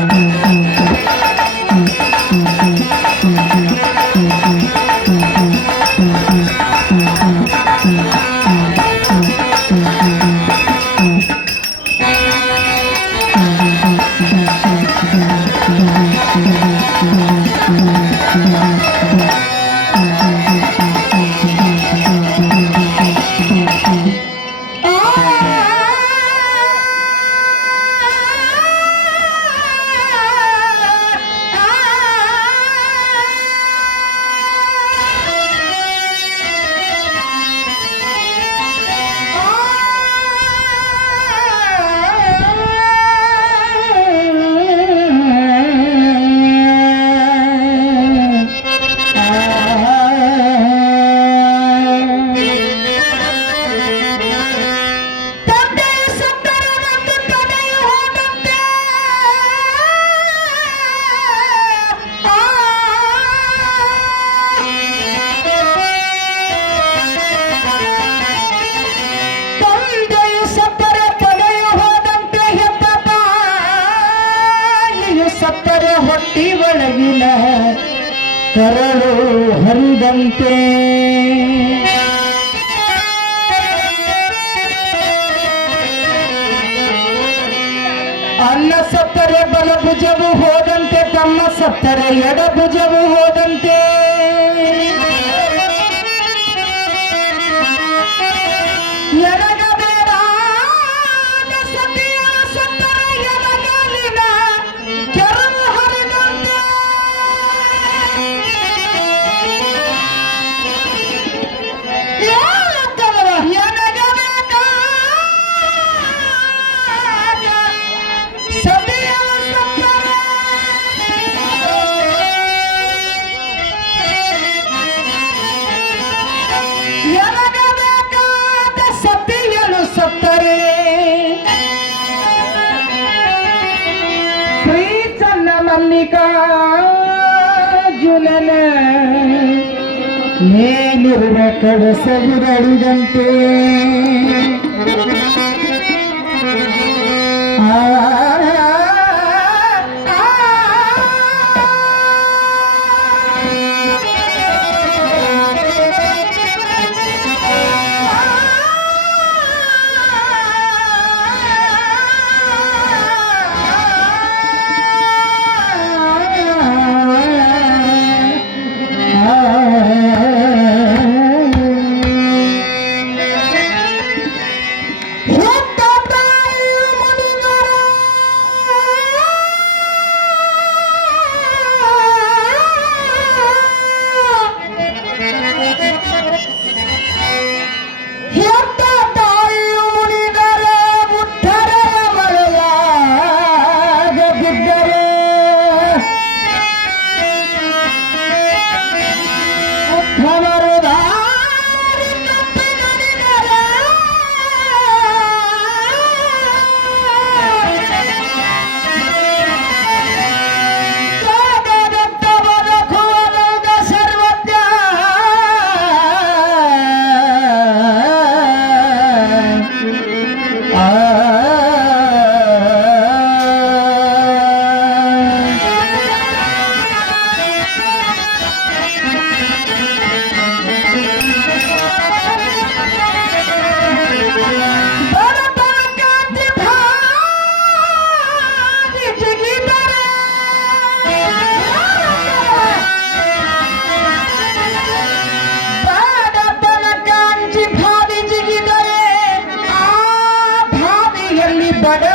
Mm-hmm. ಹೊಟ್ಟಿ ಒಳಗಿನ ಕರಳು ಹರಿದಂತೆ. ಅನ್ನ ಸತ್ತರೆ ಬಲಭುಜವು ಹೋದಂತೆ ತಮ್ಮ ಸತ್ತರೆ ಎಡಭುಜವು ಹೋದಂತೆ ಮಲ್ಲಿಕಾರ್ಜುನನ ಮೇಲಿರುವ ಕಡಸವಿರಳಿದಂತೆ ಆ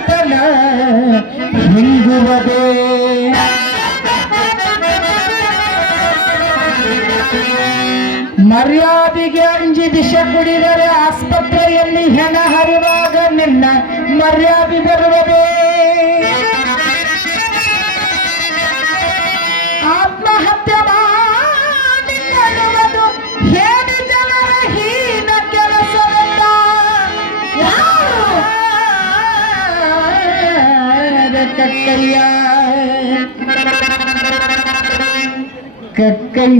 ಬಡತನ ಹಿಂಗುವುದೇ ಮರ್ಯಾದೆಗೆ ಅಂಜಿ ದಿಶ ಕುಡಿದರೆ ಆಸ್ಪತ್ರೆಯಲ್ಲಿ ಹೆಣ ಹರಿವಾಗ ನಿನ್ನ ಮರ್ಯಾದೆ ಬರುವುದೇ. கக்கையா கக்கை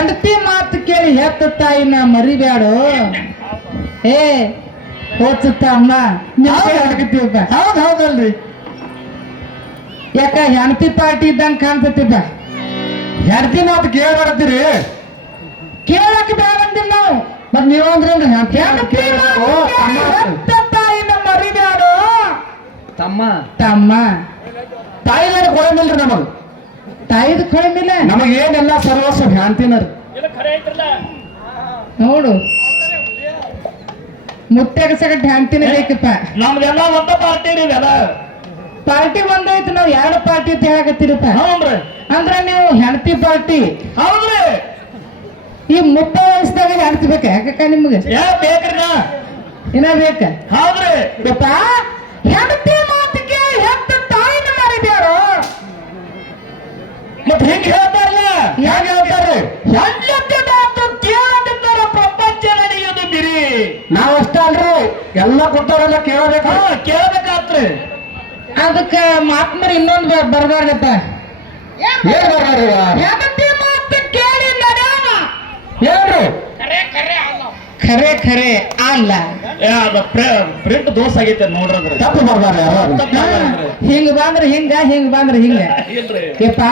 ಹೆಂಡತಿ ಮಾತು ಕೇಳಿ ಹೆತ್ತ ತಾಯಿನ ಮರಿಬ್ಯಾಡು. ಏ ಓದ್ಸುತ್ತ ಅಮ್ಮ? ಹಾಕತ್ತೀವಪ್ಪ ಹೌದು. ಹೌದಲ್ರಿ. ಯಾಕ ಹೆಂಡತಿ ಪಾರ್ಟಿ ಇದ್ದಂಗ ಕಾಣ್ತತಿಪ್ಪ ಹೆಂಡತಿ ಮಾತು ಕೇಳ್ಬಾರತ್ತೀರಿ ಕೇಳಕ್ ಬೇಡಂದಿಲ್ಲ ನಾವು. ಮತ್ ನೀವಂದ್ರೇನ್ರಿ ಹೆಂಡತಿ ಕೇಳಿ ಹೆತ್ತ ತಾಯಿನ ಮರಿಬ್ಯಾಡು. ತಮ್ಮ. ತಮ್ಮ. ತಾಯಿಲಾರ ಕೊಡಂಗಿಲ್ರಿ ನಮಗ್. ತಾಯಿದ ಕಡಿಮಿಲ್ಲ ನಮಗೇನೆಲ್ಲ ಸರ್ವಸ್ವ ಹೆಂಡತಿನರಿ ನೋಡು. ಮುತ್ತೆಗಸಕ ಢ್ಯಾಂತಿನ ಬೇಕಪ್ಪ. ನಮ್ದೆಲ್ಲ ಒಂದ ಪಾರ್ಟಿ ರೀ ಇವೆಲ್ಲ. ಪಾರ್ಟಿ ಒಂದೈತಿ ನಾವು ಎರಡು ಪಾರ್ಟಿ ಅಂತ ಹೇಳಕತ್ತೀರಪ್ಪ ಹೌನ್ರಿ ಅಂದ್ರ ನೀವು ಹೆಂಡತಿ ಪಾರ್ಟಿ. ಹೌದ್ರಿ. ಈ ಮುತ್ತ ವಯಸ್ಸದಾಗ ಹೆಂಡತಿ ಬೇಕ? ಯಾಕಕ್ಕ ನಿಮ್ಗೆ? ಬೇಕ್ರಿ ನಾ? ಏನ ಬೇಕ? ಹೌದ್ರಿ. ಯಪ್ಪ. ಕೇಳದಿದ್ದರೆ ಪ್ರಪಂಚ ನಡೆಯುವುದು ಬಿರಿ ನಾವು ಅಷ್ಟ ಅಲ್ರಿ. ಎಲ್ಲ ಕೊಟ್ಟವರೆಲ್ಲ ಕೇಳಬೇಕು. ಕೇಳಬೇಕಾತ್ರಿ ಅದಕ್ಕ ಮಾತ್ಮರಿ ಇನ್ನೊಂದು ಬರ್ಬಾರ್ದಪ್ಪ ಏನ್ ಮಾತು ಕೇಳಿ ಹೇಳ್ರಿ ಖರೆ ಖರೆ ಅಲ್ಲ. ಪ್ರಿಂಟ್ ದೋಸ್ ಆಗೈತೆ ನೋಡ್ರಿ ತಪ್ಪು ಬರ್ಬಾರ್ರಿ ಹಿಂಗ ಬಂದ್ರ ಹಿಂಗ ಹಿಂಗ ಬಂದ್ರ ಹಿಂಗ. ಯಪ್ಪ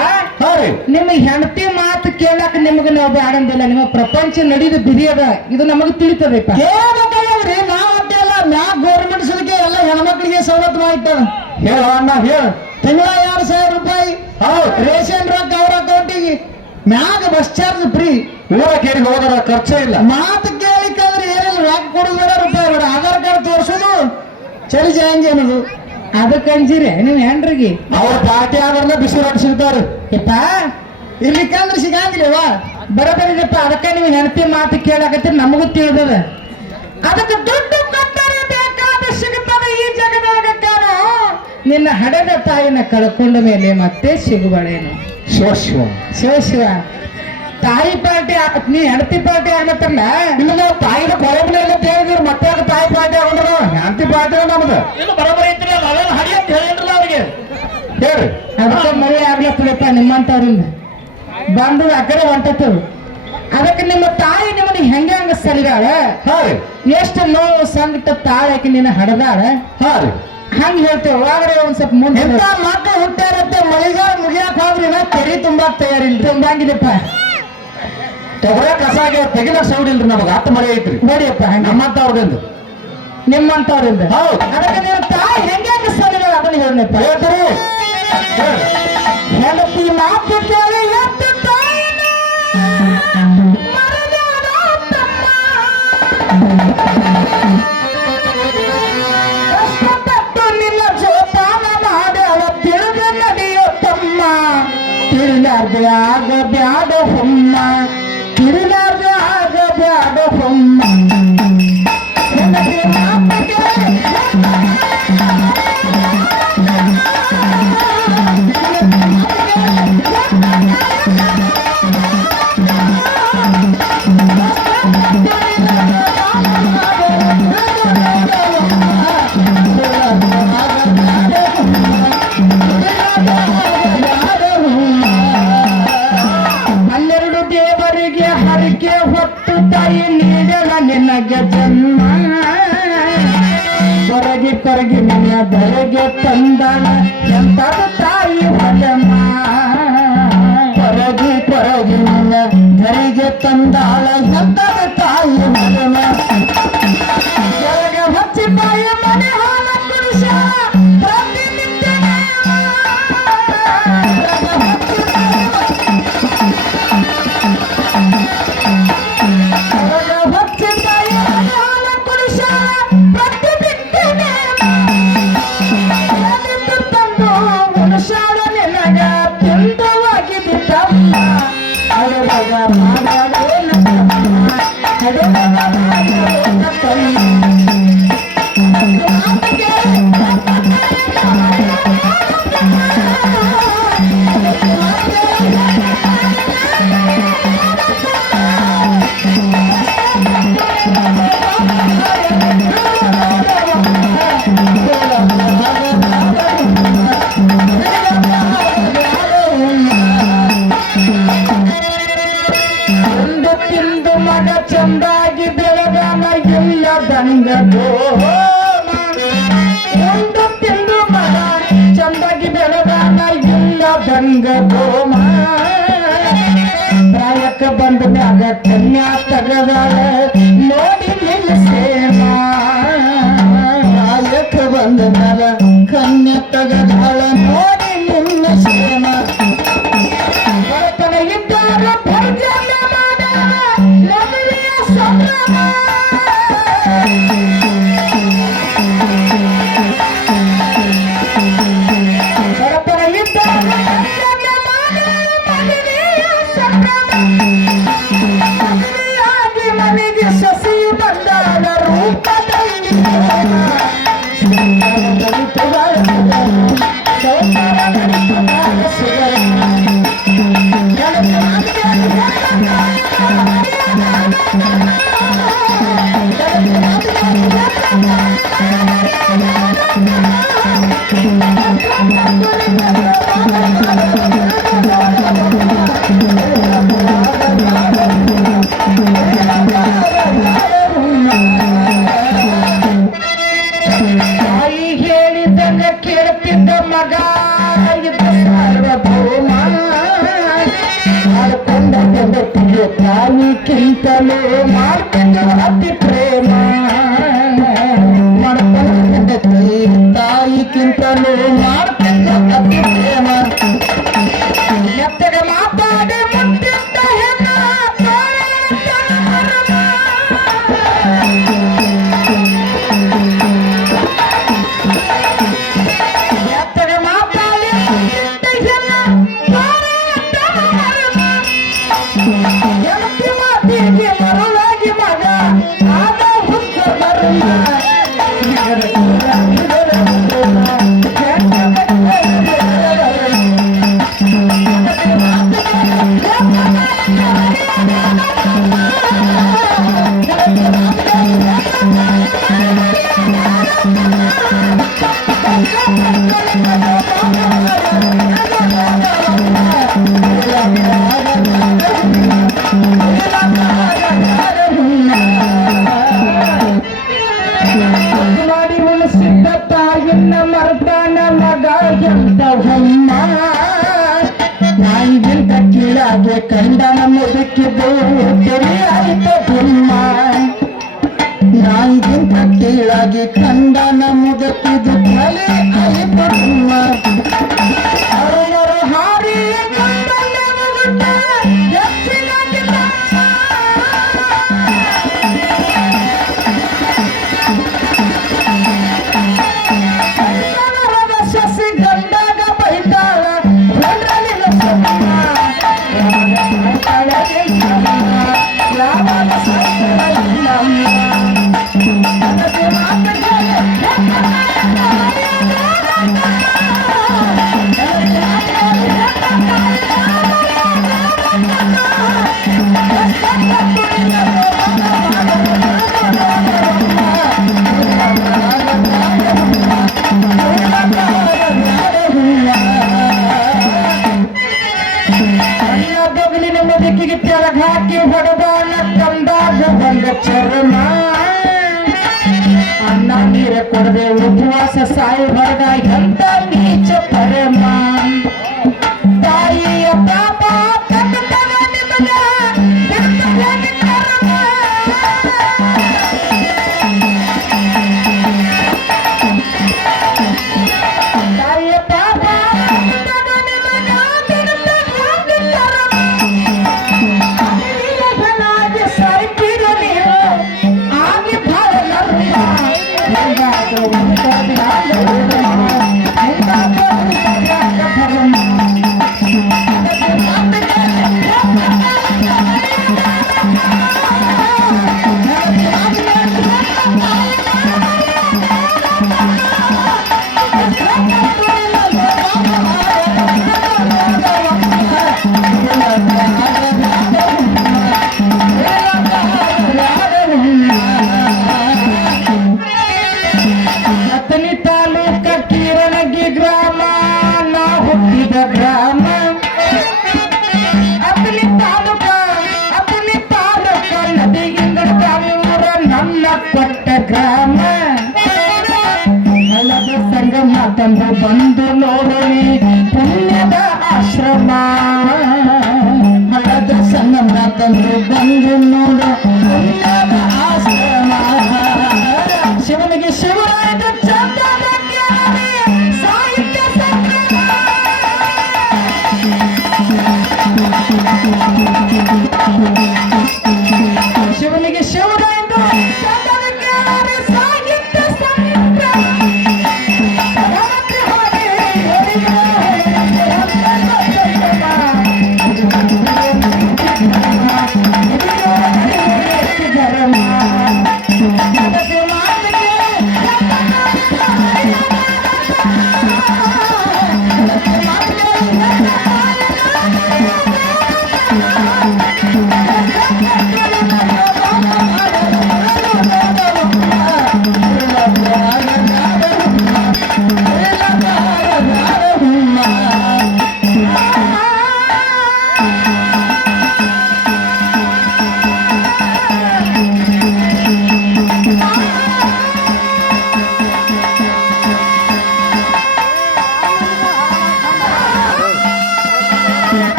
ನಿಮಗೆ ಹೆಂಡತಿ ಮಾತು ಕೇಳಾಕ ನಿಮಗೆ ನಾವು ಬ್ಯಾಡಂದಿಲ್ಲ ನಿಮ್ಮ ಪ್ರಪಂಚ ನಡೀದು ಬಿರಿ ಅದ. ಇದು ನಮಗ್ ತಿಳಿತದಪ್ಪ. ಕೇಳ್ಬೇಕಾಗ್ರಿ ನಾವ್ ಅಡ್ಡಿಲ್ಲ ಮ್ಯಾಗ ಗೌರ್ಮೆಂಟ್ ಸಲಕ್ಕೆ ಎಲ್ಲ ಹೆಣ್ಮಕ್ಳಿಗೆ ಸವಲತ್ತು ಮಾಡಿಟ್ಟಾರ ಹೇಳ ಅಣ್ಣ ಹೇಳ. ತಿಂಗಳ ಎರಡು ಸಾವಿರ ರೂಪಾಯಿ. ಹೌದು. ರೇಷನ್ ರೊಕ್ಕ ಅವ್ರ ಅಕೌಂಟಿಗೆ. ಮ್ಯಾಗ ಬಸ್ ಚಾರ್ಜ್ ಫ್ರೀ. ಊರ ಕೇರಿ ಹೋಗೋದ್ರ ಖರ್ಚೇ ಇಲ್ಲ. ಮಾತು ಕೇಳಿಕಂದ್ರೆ ಏನಿಲ್ಲ. ರೊಕ್ಕ ಕೊಡುದು ರೂಪಾಯಿ ಬೇಡ. ಆಧಾರ್ ಕಾರ್ಡ್ ತೋರಿಸೋದು. ಚಳಿ ಜಾಂಜಿ ಅನ್ನೋದು ಅದಕ್ಕೆ ಅಂಜಿರಿ ನೀವು ಹೆಂಡ್ರಿಗೆ? ಅವ್ರ ಪಾರ್ಟಿ ಆದ್ರೆ ಬಿಸಿ ರೊಟ್ಟಿ ಸಿಗ್ತಾರೆ. ಯಪ್ಪ ಇರ್ಲಿಕ್ಕಂದ್ರೆ ಸಿಗಂಗಿಲ್ಲವಾ? ಬರಬರಿದಪ್ಪ ಅದಕ್ಕೆ ನೀವು ಹೆಂಡತಿ ಮಾತು ಕೇಳಾಕತ್ತೀರಿ ನಮಗೂ ತಿಳಿದದ. ಅದಕ್ಕೆ ದುಡ್ಡು ಕೊಟ್ಟರೆ ಬೇಕಾದ ಸಿಗುತ್ತದೆ ಈ ಜಗದೊಳಗ ಕಾಣೋ ನಿನ್ನ ಹಡೆದ ತಾಯಿನ ಕಳ್ಕೊಂಡ ಮೇಲೆ ಮತ್ತೆ ಸಿಗುವಳೇನು? ಶಿವ ಶಿವ. ಶಿವ ಶಿವ. ತಾಯಿ ಪಾರ್ಟಿ ನೀ ಹೆಂಡತಿ ಪಾರ್ಟಿ ಆಗತ್ತಲ್ಲ? ಇಲ್ಲ ನಾವು ತಾಯಿನ ಕೊಳಬನೆ ಇಲ್ಲ ಹೇಳಿದ್ರು ಮತ್ತೆ ಯಾಕೆ ತಾಯಿ ಪಾರ್ಟಿ ಆಗೊಂಡ್ರು ಹೆಂಡತಿ ಪಾರ್ಟಿ ನಮ್ದು. ಇಲ್ಲ ಬರೋಬರಿ ಐತ್ರಿ ಅವೆಲ್ಲ ಹಡಿ ಅಂತ ಹೇಳಿದ್ರಲ್ಲ ಅವ್ರಿಗೆ. ಹೇಳ್ರಿ. ಅದಕ್ಕೆ ಮಳೆ ಆಗ್ಲತ್ತದಪ್ಪ ನಿಮ್ಮಂತವ್ರಿಂದ ಬಂದು ಆ ಕಡೆ ಅದಕ್ಕೆ ನಿಮ್ಮ ತಾಯಿ ನಿಮ್ಮನ್ನ ಹೆಂಗೆ ಹಂಗ ಸರಿದಾಳ? ಎಷ್ಟು ನೋವು ಸಂಕಟ ತಾಳಕ್ಕೆ ನಿನ್ನ ಹಡದಾಳ? ಹಂಗ ಹೇಳ್ತೇವೆ ಒಳಗಡೆ ಒಂದ್ ಸ್ವಲ್ಪ ಮುಂದೆ ಮಕ್ಕಳು ಹುಟ್ಟಾರತ್ತೆ ಮಳಿಗಾಲ ಮುಗಿಯಾಕ ಹೋದ್ರಿ ನಾ ತುಂಬಾ ತುಂಬಾಕ್ ತಯಾರಿಲ್ರಿ. ತುಂಬಂಗಿಲ್ಲಪ್ಪ ತೊಗರ ಕಸಾಗೆ ತೆಗಿಲಕ್ ಸೌಡ್ ಇಲ್ರಿ ನಮಗ. ಹತ್ತು ಮಳೆ ಐತ್ರಿ. ನೋಡಿಯಪ್ಪ ಹಂಗ. ನಮ್ಮಂತವ್ರದಿಂದ. ನಿಮ್ಮಂತವ್ರಿಂದ. ಹೌದು. ಅದಕ್ಕೆ ಹೌದು ತಾಯಿ ಹೆಂಗೆ ಅದನ್ನ ಹೇಳ್ತೀರಿ. ಹೆಂಡತಿ ಮಾತು ಕೇಳಿ ಎತ್ತ ತಾಯಿನ. Thank you. ಹಂಗ ಗೋಮ ಪ್ರಾಯಕ್ಕ ಬಂದ ಮ್ಯಾಗ ಕನ್ಯಾ ತಗದಾಳ ನೋಡಿ ನಿಲ್ಲಿಸೇಮ ಪ್ರಾಯಕ್ಕ ಬಂದ ಮ್ಯಾಲ ಕನ್ಯಾ Yeah. ಅಂಜಿಂದ ಕೀಳಾಗಿ ಕಂಡನ ಮುಗತಿದು ತಲೆ ಅಲಿಪುಮ್ಮ